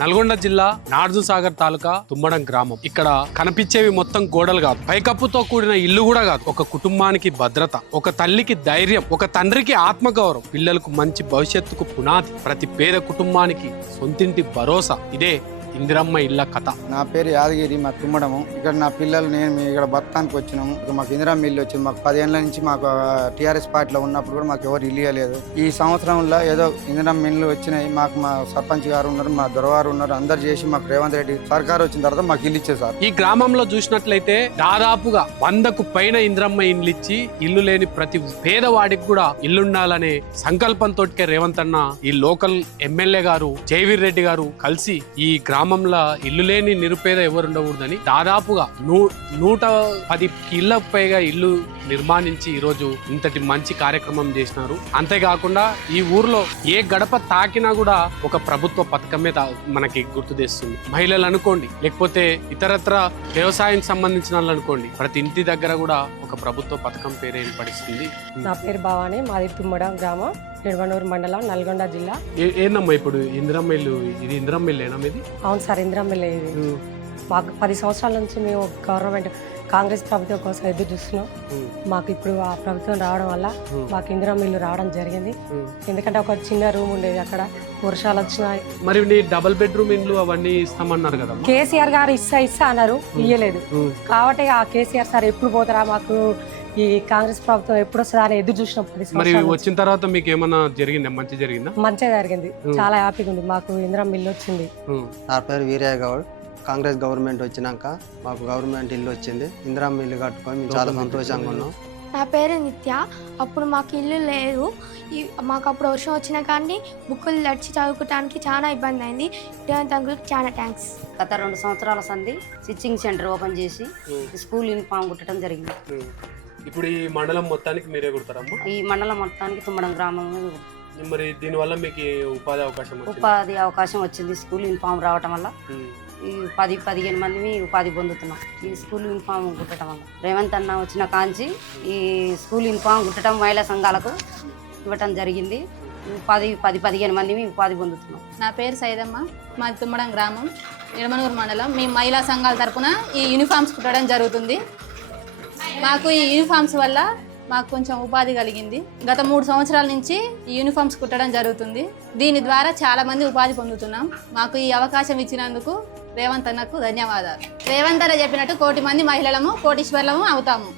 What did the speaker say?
నల్గొండ జిల్లా నార్జు సాగర్ తాలూకా తుమ్మడం గ్రామం. ఇక్కడ కనిపించేవి మొత్తం గోడలు కాదు, పైకప్పుతో కూడిన ఇల్లు కూడా కాదు. ఒక కుటుంబానికి భద్రత, ఒక తల్లికి ధైర్యం, ఒక తండ్రికి ఆత్మగౌరవం, పిల్లలకు మంచి భవిష్యత్తుకు పునాది, ప్రతి పేద కుటుంబానికి సొంతింటి భరోసా. ఇదే ఇందిరమ్మ ఇళ్ళ కథ. నా పేరు యాదగిరి, మా తుమ్మడము. ఇక్కడ నా పిల్లలు నేను ఇక్కడ బతానికి వచ్చినాము. మాకు ఇందిరమ్మ ఇల్లు వచ్చింది. మాకు 10 ఏళ్ల నుంచి మాకు టీఆర్ఎస్ పార్టీలో ఉన్నప్పుడు కూడా మాకు ఎవరు ఇల్లు ఇవ్వలేదు. ఈ సంవత్సరంలో ఏదో ఇందిరమ్మ ఇల్లు వచ్చినాయి. మాకు మా సర్పంచ్ గారు ఉన్నారు, మా దొరవారు ఉన్నారు, అందరు చేసి మాకు రేవంత్ రెడ్డి సర్కారు వచ్చిన తర్వాత మాకు ఇల్లు ఇచ్చేసారు. ఈ గ్రామంలో చూసినట్లయితే దాదాపుగా 100కు పైన ఇందిరమ్మ ఇల్లు ఇచ్చి ఇల్లు లేని ప్రతి పేదవాడికి కూడా ఇల్లుండాలనే సంకల్పంతో రేవంత్ అన్న ఈ లోకల్ ఎమ్మెల్యే గారు జైవీర్ రెడ్డి గారు కలిసి ఈ గ్రామంలో ఇల్లు లేని నిరుపేద ఎవరు ఉండకూడదని దాదాపుగా 110 ఇళ్లకు పైగా ఇల్లు నిర్మాణించి ఈరోజు ఇంతటి మంచి కార్యక్రమం చేసినారు. అంతేకాకుండా ఈ ఊర్లో ఏ గడప తాకినా కూడా ఒక ప్రభుత్వ పథకమే మనకి గుర్తు తెస్తుంది. మహిళలు అనుకోండి, లేకపోతే ఇతరత్ర వ్యవసాయం సంబంధించిన వాళ్ళు అనుకోండి, ప్రతి ఇంటి దగ్గర కూడా ఒక ప్రభుత్వ పథకం పేరు ఏర్పడిస్తుంది. నా పేరు భవాని, మాది తుమ్మడం గ్రామం, నిడవనూరు మండలం, నల్గొండ జిల్లా. ఏందమ్మా ఇప్పుడు ఇందిరమ్మ ఇల్లు? ఇది ఇందిరమ్మ ఇల్లు ఏనా ఇది? అవును సార్, ఇందిరమ్మ ఇల్లే ఇది. మాకు 10 సంవత్సరాల నుంచి మేము గవర్నమెంట్ కాంగ్రెస్ ప్రభుత్వం కోసం ఎదురు చూస్తున్నాం. మాకు ఇప్పుడు ఆ ప్రభుత్వం రావడం వల్ల మాకు ఇందిరమ్మ ఇల్లు రావడం జరిగింది. ఎందుకంటే ఒక చిన్న రూమ్ ఉండేది, అక్కడ వర్షాలు వచ్చినాయి. మరి డబుల్ బెడ్రూమ్ ఇండ్లు అవన్నీ ఇస్తామన్నారు కదా. కేసీఆర్ గారు ఇస్తా అన్నారు, ఇయ్యలేదు. కాబట్టి ఆ కేసీఆర్ సార్ ఎప్పుడు పోతారా, మాకు ఈ కాంగ్రెస్ ప్రభుత్వం ఎప్పుడు వస్తుందా అని ఎదురు చూసినాం. మరి వచ్చిన తర్వాత మీకు ఏమన్నా జరిగిందా? మంచి జరిగిందా? మంచిగా జరిగింది, చాలా హ్యాపీగా ఉంది. మాకు ఇందిరమ్మ ఇల్లు వచ్చింది. నా పేరు వీరయ్య గౌడ్. కాంగ్రెస్ గవర్నమెంట్ వచ్చినాక మాకు గవర్నమెంట్ ఇల్లు వచ్చింది. ఇందిరమ్మ ఇల్లు కట్టుకొని మేము చాలా సంతోషంగా ఉన్నాం. నా పేరు నిత్య. అప్పుడు మాకు ఇల్లు లేదు. మాకు అప్పుడు వర్షం వచ్చినా కానీ బుక్కులు తడిచి చదువుకోవడానికి చాలా ఇబ్బంది అయింది. రేవంత్ అంకుల్కి చాలా థ్యాంక్స్. గత 2 సంవత్సరాల సంది స్టిచ్చింగ్ సెంటర్ ఓపెన్ చేసి స్కూల్ యూనిఫామ్ కుట్టడం జరిగింది. ఇప్పుడు ఈ మండలం మొత్తానికి మీరే కుడతారమ్మా? ఈ మండలం మొత్తానికి తుమ్మడం గ్రామంలో. మరి దీనివల్ల మీకు ఉపాధి అవకాశం వచ్చింది. స్కూల్ యూనిఫామ్ రావటం వల్ల ఈ 10-15 మంది ఉపాధి పొందుతున్నాం ఈ స్కూల్ యూనిఫామ్ కుట్టడం వల్ల. రేవంత్ అన్న వచ్చిన కాంచి ఈ స్కూల్ యూనిఫామ్ కుట్టడం మహిళా సంఘాలకు ఇవ్వటం జరిగింది. 10-15 మంది ఉపాధి పొందుతున్నాం. నా పేరు సైదమ్మ, మాది తుమ్మడం గ్రామం, నిడమనూరు మండలం. మేము మహిళా సంఘాల తరఫున ఈ యూనిఫామ్స్ కుట్టడం జరుగుతుంది. మాకు ఈ యూనిఫామ్స్ వల్ల మాకు కొంచెం ఉపాధి కలిగింది. గత 3 సంవత్సరాల నుంచి ఈ యూనిఫామ్స్ కుట్టడం జరుగుతుంది. దీని ద్వారా చాలా మంది ఉపాధి పొందుతున్నాం. మాకు ఈ అవకాశం ఇచ్చినందుకు రేవంత్ అన్నకు ధన్యవాదాలు. రేవంత్ అన్న చెప్పినట్టు 1,000,000 మంది మహిళలము కోటీశ్వర్లము అవుతాము.